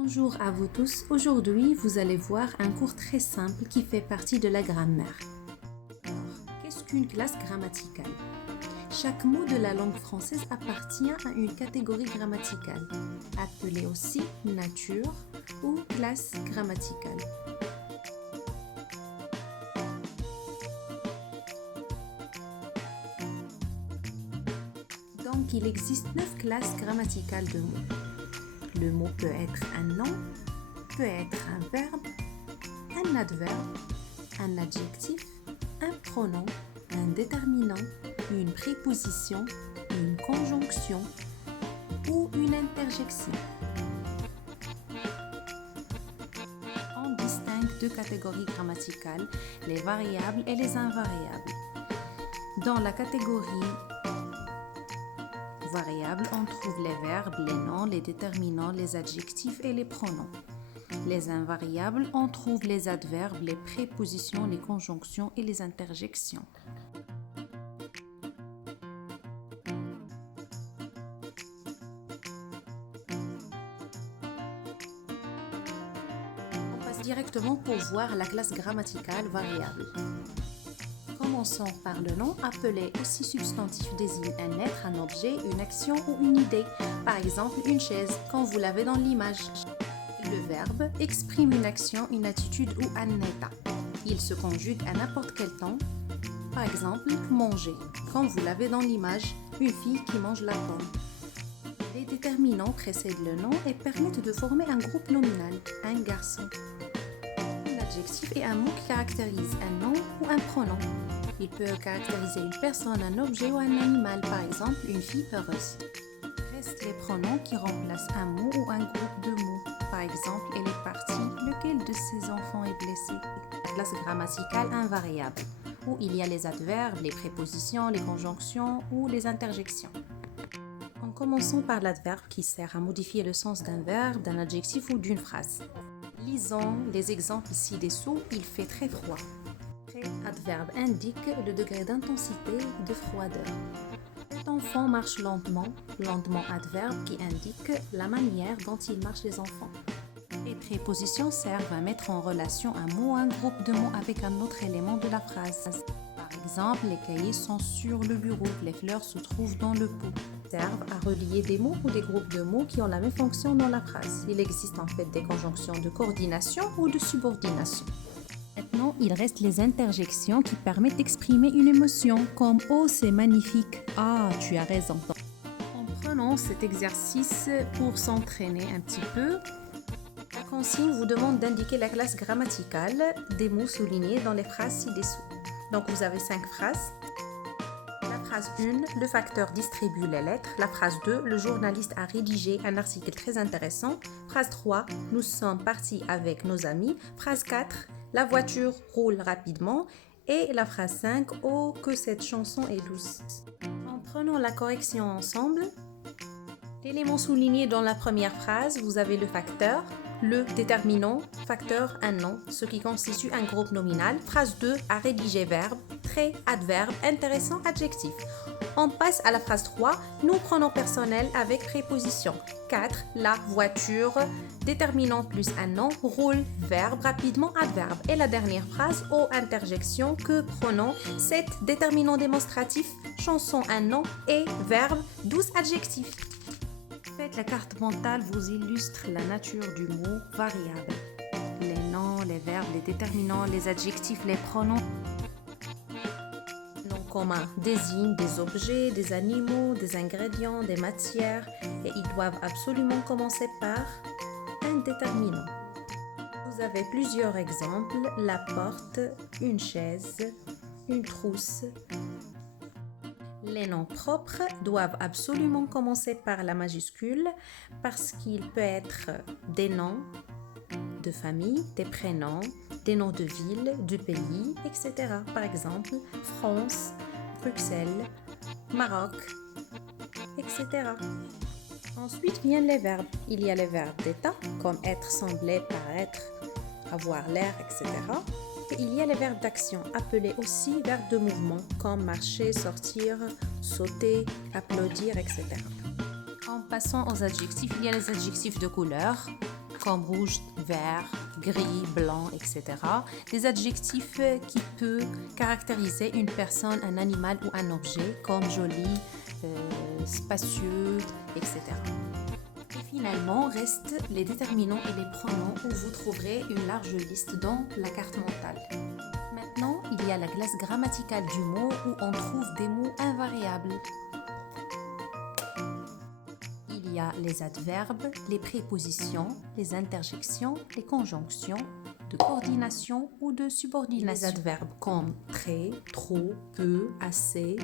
Bonjour à vous tous, aujourd'hui vous allez voir un cours très simple qui fait partie de la grammaire. Alors, qu'est-ce qu'une classe grammaticale? Chaque mot de la langue française appartient à une catégorie grammaticale, appelée aussi nature ou classe grammaticale. Donc il existe 9 classes grammaticales de mots. Le mot peut être un nom, peut être un verbe, un adverbe, un adjectif, un pronom, un déterminant, une préposition, une conjonction ou une interjection. On distingue deux catégories grammaticales, les variables et les invariables. Dans la catégorie variables, on trouve les verbes, les noms, les déterminants, les adjectifs et les pronoms. Les invariables, on trouve les adverbes, les prépositions, les conjonctions et les interjections. On passe directement pour voir la classe grammaticale variable. Commençons par le nom, appelé aussi substantif, désigne un être, un objet, une action ou une idée. Par exemple, une chaise, quand vous l'avez dans l'image. Le verbe exprime une action, une attitude ou un état. Il se conjugue à n'importe quel temps. Par exemple, manger, quand vous l'avez dans l'image, une fille qui mange la pomme. Les déterminants précèdent le nom et permettent de former un groupe nominal, un garçon. L'adjectif est un mot qui caractérise un nom ou un pronom. Il peut caractériser une personne, un objet ou un animal, par exemple une fille heureuse. Restent les pronoms qui remplacent un mot ou un groupe de mots. Par exemple, elle est partie, lequel de ses enfants est blessé? La classe grammaticale invariable, où il y a les adverbes, les prépositions, les conjonctions ou les interjections. En commençant par l'adverbe qui sert à modifier le sens d'un verbe, d'un adjectif ou d'une phrase. Lisons les exemples ci-dessous. Il fait très froid. Adverbe indique le degré d'intensité de froideur. Cet enfant marche lentement. Lentement adverbe qui indique la manière dont il marchent les enfants. Les prépositions servent à mettre en relation un mot ou un groupe de mots avec un autre élément de la phrase. Par exemple, les cahiers sont sur le bureau, les fleurs se trouvent dans le pot. Servent à relier des mots ou des groupes de mots qui ont la même fonction dans la phrase. Il existe en fait des conjonctions de coordination ou de subordination. Maintenant, il reste les interjections qui permettent d'exprimer une émotion comme « Oh, c'est magnifique »,« Ah, tu as raison ». En prenant cet exercice pour s'entraîner un petit peu, la consigne vous demande d'indiquer la classe grammaticale des mots soulignés dans les phrases ci-dessous. Donc, vous avez 5 phrases. La phrase 1, le facteur distribue les lettres. La phrase 2, le journaliste a rédigé un article très intéressant. Phrase 3, nous sommes partis avec nos amis. Phrase 4, la voiture roule rapidement. Et la phrase 5, oh que cette chanson est douce. En prenant la correction ensemble, l'élément souligné dans la première phrase, vous avez le facteur, le déterminant, facteur, un nom, ce qui constitue un groupe nominal. Phrase 2, à rédiger verbe, trait, adverbe, intéressant, adjectif. On passe à la phrase 3, nous pronoms personnels avec préposition. 4, la voiture, déterminant plus un nom, roule, verbe, rapidement, adverbe. Et la dernière phrase, au interjection, que pronom, 7, déterminant démonstratif, chanson, un nom, et verbe, 12 adjectifs. Faites la carte mentale vous illustre la nature du mot variable. Les noms, les verbes, les déterminants, les adjectifs, les pronoms. Noms communs désignent des objets, des animaux, des ingrédients, des matières et ils doivent absolument commencer par un déterminant. Vous avez plusieurs exemples, la porte, une chaise, une trousse. Les noms propres doivent absolument commencer par la majuscule parce qu'il peut être des noms de famille, des prénoms, des noms de ville, de pays, etc. Par exemple, France, Bruxelles, Maroc, etc. Ensuite viennent les verbes. Il y a les verbes d'état comme être, sembler, paraître, avoir l'air, etc. Et il y a les verbes d'action, appelés aussi verbes de mouvement, comme marcher, sortir, sauter, applaudir, etc. En passant aux adjectifs, il y a les adjectifs de couleur, comme rouge, vert, gris, blanc, etc. Des adjectifs qui peuvent caractériser une personne, un animal ou un objet, comme joli, spacieux, etc. Et finalement, restent les déterminants et les pronoms où vous trouverez une large liste dans la carte mentale. Maintenant, il y a la classe grammaticale du mot où on trouve des mots invariables. Il y a les adverbes, les prépositions, les interjections, les conjonctions de coordination ou de subordination. Les adverbes comme très, trop, peu, assez,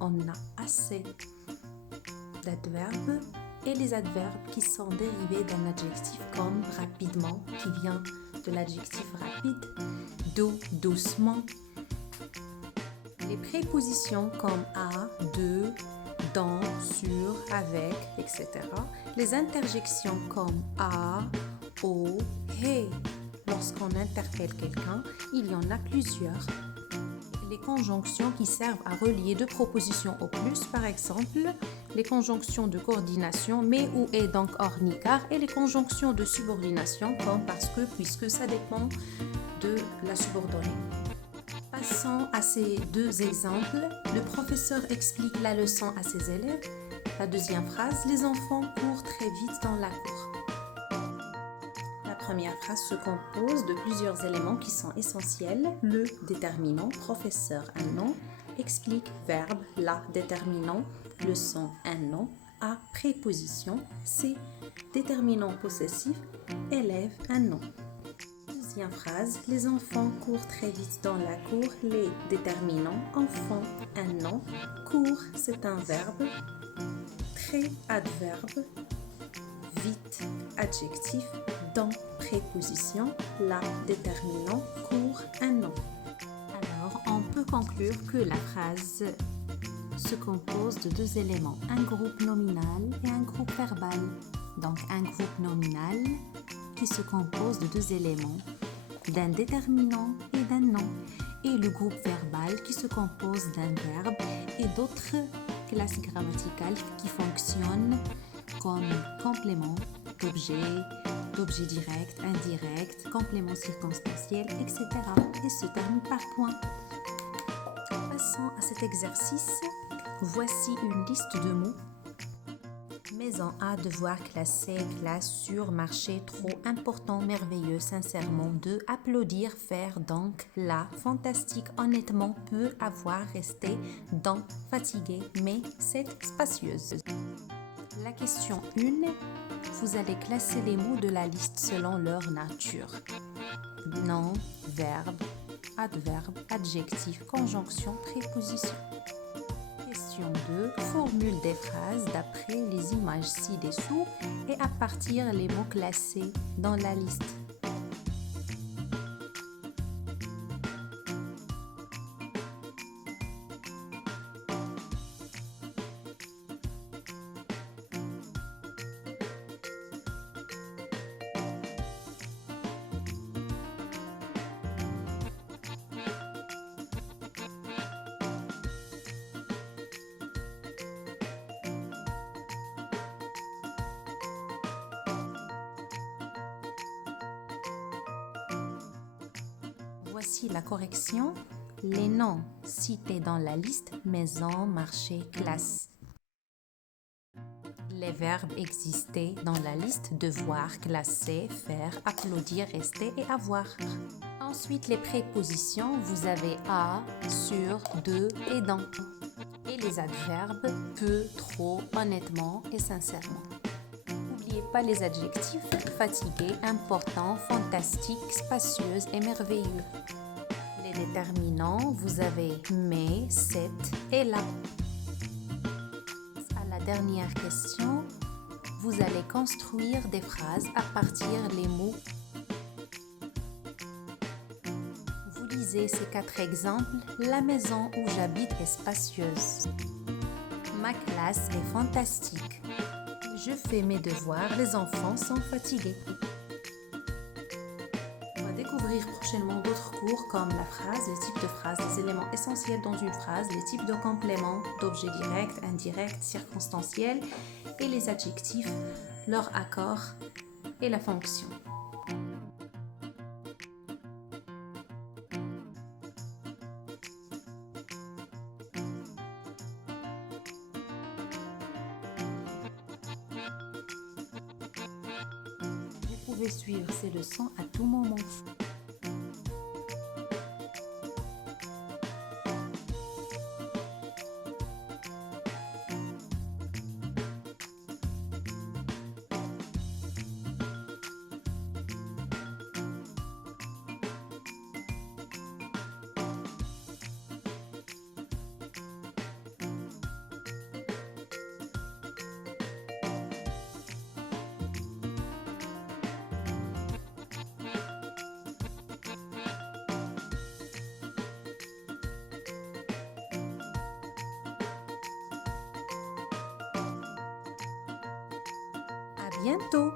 on a assez d'adverbes. Et les adverbes qui sont dérivés d'un adjectif comme rapidement, qui vient de l'adjectif rapide, doux, doucement. Les prépositions comme à, de, dans, sur, avec, etc. Les interjections comme à, au, hey. Lorsqu'on interpelle quelqu'un, il y en a plusieurs. Les conjonctions qui servent à relier deux propositions au plus, par exemple, les conjonctions de coordination, mais ou et donc hors ni car, et les conjonctions de subordination, comme parce que, puisque, ça dépend de la subordonnée. Passons à ces deux exemples. Le professeur explique la leçon à ses élèves. La deuxième phrase, les enfants courent très vite dans la cour. La première phrase se compose de plusieurs éléments qui sont essentiels. Le déterminant, professeur, un nom, explique, verbe, la, déterminant, leçon, un nom, à, préposition, C, déterminant possessif, élève, un nom. Deuxième phrase, les enfants courent très vite dans la cour, les déterminants, enfant, un nom, court, c'est un verbe, très, adverbe, vite, adjectif, dans, préposition, la, déterminant, court, un nom. Alors, on peut conclure que la phrase se compose de deux éléments, un groupe nominal et un groupe verbal. Donc, un groupe nominal qui se compose de deux éléments, d'un déterminant et d'un nom, et le groupe verbal qui se compose d'un verbe et d'autres classes grammaticales qui fonctionnent comme complément d'objet, d'objet direct, indirect, complément circonstanciel, etc. et se termine par point. Passons à cet exercice. Voici une liste de mots. Maison A, devoir, classer, classe, sur, marcher, trop, important, merveilleux, sincèrement, de, applaudir, faire, donc, là, fantastique, honnêtement, peut, avoir, rester, dans, fatigué, mais, cette, spacieuse. La question 1, vous allez classer les mots de la liste selon leur nature. Nom, verbe, adverbe, adjectif, conjonction, préposition. Question 2, formule des phrases d'après les images ci-dessous et à partir les mots classés dans la liste. Voici la correction. Les noms cités dans la liste maison, marché, classe. Les verbes existés dans la liste devoir, classer, faire, applaudir, rester et avoir. Ensuite, les prépositions, vous avez à, sur, de et dans. Et les adverbes peu, trop, honnêtement et sincèrement. N'oubliez pas les adjectifs fatigué, important, fantastique, spacieuse et merveilleux. Les déterminants, vous avez mais, cette et là. À la dernière question, vous allez construire des phrases à partir des mots. Vous lisez ces 4 exemples. La maison où j'habite est spacieuse. Ma classe est fantastique. Je fais mes devoirs, les enfants sont fatigués. On va découvrir prochainement d'autres cours comme la phrase, les types de phrases, les éléments essentiels dans une phrase, les types de compléments, d'objets directs, indirects, circonstanciels et les adjectifs, leur accord et la fonction. pouvez suivre ces leçons à tout moment. À bientôt!